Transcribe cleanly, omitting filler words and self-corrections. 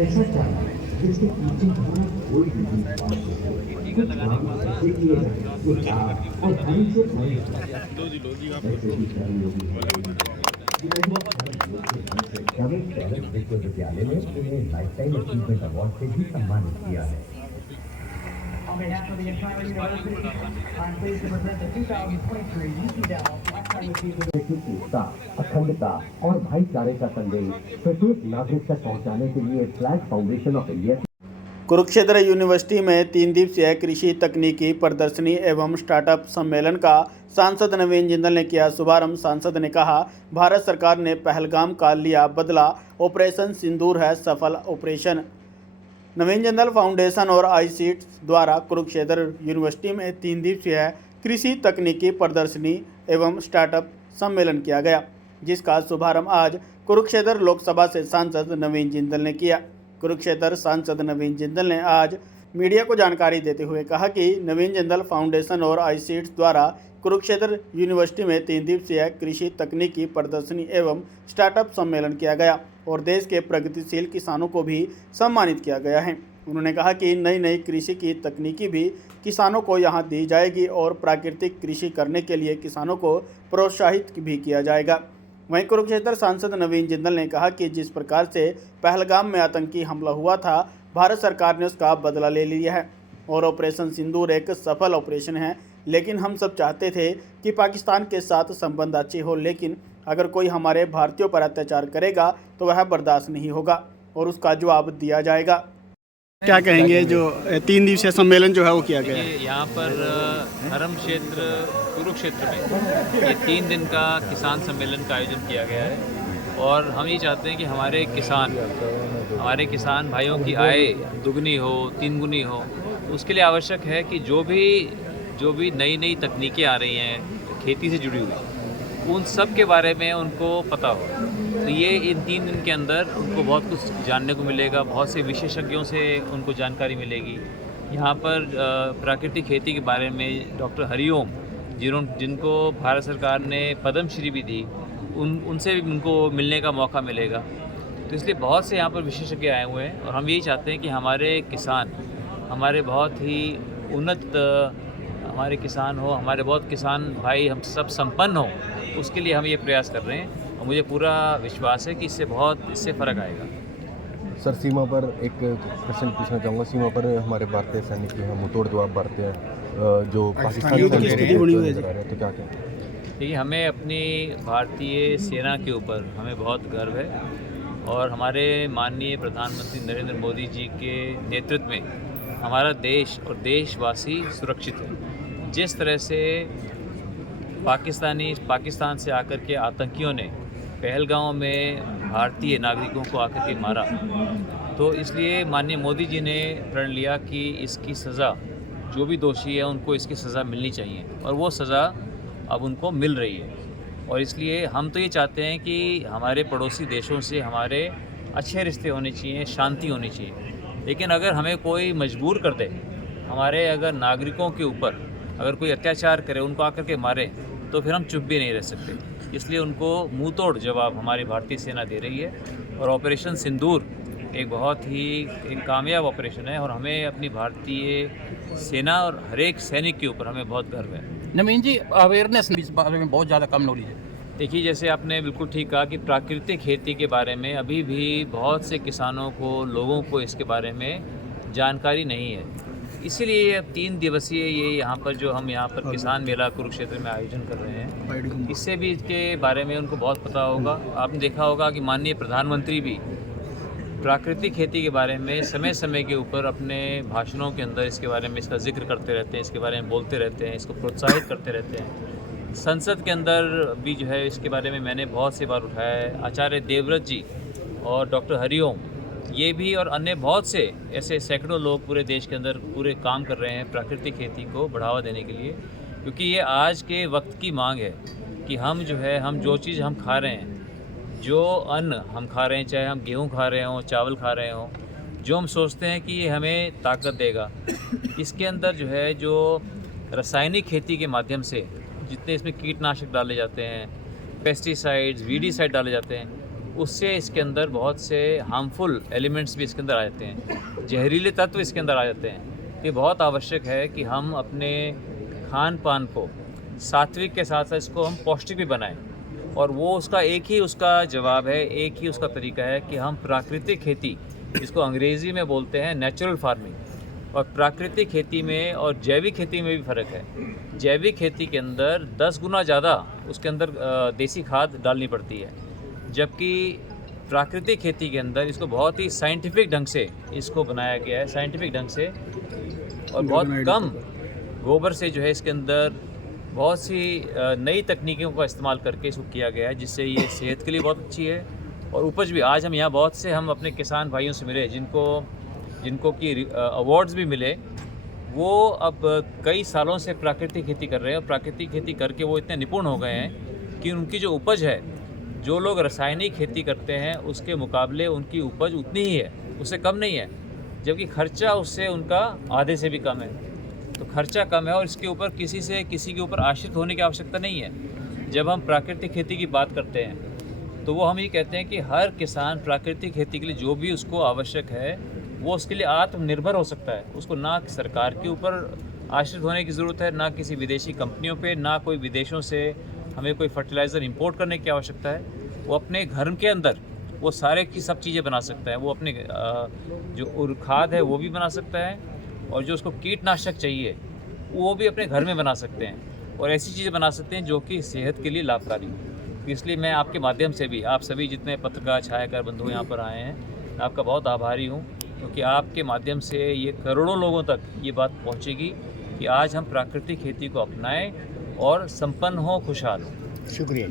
ऐसा चाहिए जिसके पीछे हमारा कोई भी बात हो, कुछ काम ऐसे किए जाए जो लाभ और हानि से भरे हों। ऐसे ही कर्मयोगी प्रवेश टैलेंट विश्वविद्यालय ने उन्हें लाइफ टाइम अचीवमेंट अवार्ड से भी सम्मानित किया है। On behalf of the entire university, I'm pleased to present the 2023 UC Dallas Lifetime Achievement एकता, अखंडता और भाईचारे का संदेश प्रत्येक नागरिक तक पहुंचाने के लिए flag foundation of India Kurukshetra university में 3 दिवसीय कृषि तकनीकी प्रदर्शनी एवं स्टार्टअप सम्मेलन का सांसद नवीन जिंदल ने किया शुभारंभ। सांसद ने कहा, भारत सरकार ने पहलगाम का लिया बदला, ऑपरेशन सिंदूर है सफल ऑपरेशन। नवीन जिंदल फाउंडेशन और आईसीट्स द्वारा कुरुक्षेत्र यूनिवर्सिटी में 3 दिवसीय कृषि तकनीकी प्रदर्शनी एवं स्टार्टअप सम्मेलन किया गया, जिसका शुभारंभ आज कुरुक्षेत्र लोकसभा से सांसद नवीन जिंदल ने किया। कुरुक्षेत्र सांसद नवीन जिंदल ने आज मीडिया को जानकारी देते हुए कहा कि नवीन जिंदल फाउंडेशन और आईसीट्स द्वारा कुरुक्षेत्र यूनिवर्सिटी में 3 दिवसीय कृषि तकनीकी प्रदर्शनी एवं स्टार्टअप सम्मेलन किया गया और देश के प्रगतिशील किसानों को भी सम्मानित किया गया है। उन्होंने कहा कि नई नई कृषि की तकनीकी भी किसानों को यहां दी जाएगी और प्राकृतिक कृषि करने के लिए किसानों को प्रोत्साहित भी किया जाएगा। वहीं कुरुक्षेत्र सांसद नवीन जिंदल ने कहा कि जिस प्रकार से पहलगाम में आतंकी हमला हुआ था, भारत सरकार ने उसका बदला ले लिया है और ऑपरेशन सिंदूर एक सफल ऑपरेशन है। लेकिन हम सब चाहते थे कि पाकिस्तान के साथ संबंध अच्छे हो, लेकिन अगर कोई हमारे भारतीयों पर अत्याचार करेगा तो वह बर्दाश्त नहीं होगा और उसका जवाब दिया जाएगा। क्या कहेंगे जो 3 दिवसीय सम्मेलन जो है वो किया गया है? यहाँ पर धर्म क्षेत्र कुरुक्षेत्र में ये 3 दिन का किसान सम्मेलन का आयोजन किया गया है और हम ये चाहते हैं कि हमारे किसान भाइयों की आय दुगनी हो, 3 गुनी हो। उसके लिए आवश्यक है कि जो भी नई नई तकनीकें आ रही हैं खेती से जुड़ी हुई, उन सब के बारे में उनको पता हो। तो ये इन 3 दिन के अंदर उनको बहुत कुछ जानने को मिलेगा, बहुत से विशेषज्ञों से उनको जानकारी मिलेगी। यहाँ पर प्राकृतिक खेती के बारे में डॉक्टर हरिओम जिनको भारत सरकार ने पद्मश्री भी दी, उनसे भी उनको मिलने का मौका मिलेगा। तो इसलिए बहुत से यहाँ पर विशेषज्ञ आए हुए हैं और हम यही चाहते हैं कि हमारे किसान हमारे बहुत ही उन्नत हमारे किसान हो, हमारे बहुत किसान भाई हम सब संपन्न हो, उसके लिए हम ये प्रयास कर रहे हैं और मुझे पूरा विश्वास है कि इससे फ़र्क आएगा। सर, सीमा पर एक प्रश्न पूछना चाहूँगा। सीमा पर हमारे भारतीय सैनिक जो है मुंहतोड़ जवाब बरते हैं, जो पाकिस्तान तो क्या कहें? देखिए, हमें अपनी भारतीय सेना के ऊपर हमें बहुत गर्व है और हमारे माननीय प्रधानमंत्री नरेंद्र मोदी जी के नेतृत्व में हमारा देश और देशवासी सुरक्षित है। जिस तरह से पाकिस्तान से आकर के आतंकियों ने पहलगाम में भारतीय नागरिकों को आकर के मारा, तो इसलिए माननीय मोदी जी ने प्रण लिया कि इसकी सज़ा, जो भी दोषी है उनको इसकी सज़ा मिलनी चाहिए और वो सज़ा अब उनको मिल रही है। और इसलिए हम तो ये चाहते हैं कि हमारे पड़ोसी देशों से हमारे अच्छे रिश्ते होने चाहिए, शांति होनी चाहिए। लेकिन अगर हमें कोई मजबूर कर दे, हमारे अगर नागरिकों के ऊपर अगर कोई अत्याचार करे, उनको आकर के मारे, तो फिर हम चुप भी नहीं रह सकते। इसलिए उनको मुंह तोड़ जवाब हमारी भारतीय सेना दे रही है और ऑपरेशन सिंदूर एक बहुत ही कामयाब ऑपरेशन है और हमें अपनी भारतीय सेना और हर एक सैनिक के ऊपर हमें बहुत गर्व है। नवीन जी, अवेयरनेस इस बारे में बहुत ज़्यादा कम नॉलेज है। देखिए, जैसे आपने बिल्कुल ठीक कहा कि प्राकृतिक खेती के बारे में अभी भी बहुत से किसानों को, लोगों को इसके बारे में जानकारी नहीं है। इसीलिए अब 3 दिवसीय ये यहाँ पर जो हम यहाँ पर किसान मेला कुरुक्षेत्र में आयोजन कर रहे हैं, इससे भी इसके बारे में उनको बहुत पता होगा। आपने देखा होगा कि माननीय प्रधानमंत्री भी प्राकृतिक खेती के बारे में समय समय के ऊपर अपने भाषणों के अंदर इसके बारे में इसका जिक्र करते रहते हैं, इसके बारे में बोलते रहते हैं, इसको प्रोत्साहित करते रहते हैं। संसद के अंदर भी जो है इसके बारे में मैंने बहुत सी बार उठाया है। आचार्य देवव्रत जी और डॉक्टर हरिओम, ये भी और अन्य बहुत से ऐसे सैकड़ों लोग पूरे देश के अंदर पूरे काम कर रहे हैं प्राकृतिक खेती को बढ़ावा देने के लिए, क्योंकि ये आज के वक्त की मांग है कि हम जो चीज़ हम खा रहे हैं, जो अन्न हम खा रहे हैं, चाहे हम गेहूँ खा रहे हों, चावल खा रहे हों, जो हम सोचते हैं कि ये हमें ताकत देगा, इसके अंदर जो है जो रासायनिक खेती के माध्यम से जितने इसमें कीटनाशक डाले जाते हैं, पेस्टिसाइड्स, वीडीसाइड डाले जाते हैं, उससे इसके अंदर बहुत से हार्मफुल एलिमेंट्स भी इसके अंदर आ जाते हैं, जहरीले तत्व इसके अंदर आ जाते हैं। ये बहुत आवश्यक है कि हम अपने खान पान को सात्विक के साथ साथ इसको हम पौष्टिक भी बनाएं, और वो उसका एक ही उसका जवाब है, एक ही उसका तरीका है कि हम प्राकृतिक खेती, इसको अंग्रेज़ी में बोलते हैं नेचुरल फार्मिंग, और प्राकृतिक खेती में और जैविक खेती में भी फ़र्क है। जैविक खेती के अंदर 10 गुना ज़्यादा उसके अंदर देसी खाद डालनी पड़ती है, जबकि प्राकृतिक खेती के अंदर इसको बहुत ही साइंटिफिक ढंग से इसको बनाया गया है, साइंटिफिक ढंग से, और बहुत कम गोबर से जो है इसके अंदर बहुत सी नई तकनीकों का इस्तेमाल करके इसको किया गया है, जिससे ये सेहत के लिए बहुत अच्छी है और उपज भी। आज हम यहाँ बहुत से हम अपने किसान भाइयों से मिले जिनको कि अवार्ड्स भी मिले, वो अब कई सालों से प्राकृतिक खेती कर रहे हैं, और प्राकृतिक खेती करके वो इतने निपुण हो गए हैं कि उनकी जो उपज है, जो लोग रासायनिक खेती करते हैं उसके मुकाबले उनकी उपज उतनी ही है, उससे कम नहीं है, जबकि खर्चा उससे उनका आधे से भी कम है। तो खर्चा कम है और इसके ऊपर किसी के ऊपर आश्रित होने की आवश्यकता नहीं है। जब हम प्राकृतिक खेती की बात करते हैं तो वो हम ये कहते हैं कि हर किसान प्राकृतिक खेती के लिए जो भी उसको आवश्यक है वो उसके लिए आत्मनिर्भर हो सकता है। उसको ना सरकार के ऊपर आश्रित होने की ज़रूरत है, ना किसी विदेशी कंपनियों पे, ना कोई विदेशों से हमें कोई फर्टिलाइज़र इंपोर्ट करने की आवश्यकता है। वो अपने घर के अंदर वो सारे की सब चीज़ें बना सकता है। वो अपने जो खाद है वो भी बना सकता है, और जो उसको कीटनाशक चाहिए वो भी अपने घर में बना सकते हैं, और ऐसी चीज़ें बना सकते हैं जो कि सेहत के लिए लाभकारी। इसलिए मैं आपके माध्यम से भी, आप सभी जितने पत्रकार छायाकार बंधु यहाँ पर आए हैं, मैं आपका बहुत आभारी हूँ, क्योंकि आपके माध्यम से ये करोड़ों लोगों तक ये बात पहुँचेगी कि आज हम प्राकृतिक खेती को अपनाएं और संपन्न हों, खुशहाल हों। शुक्रिया।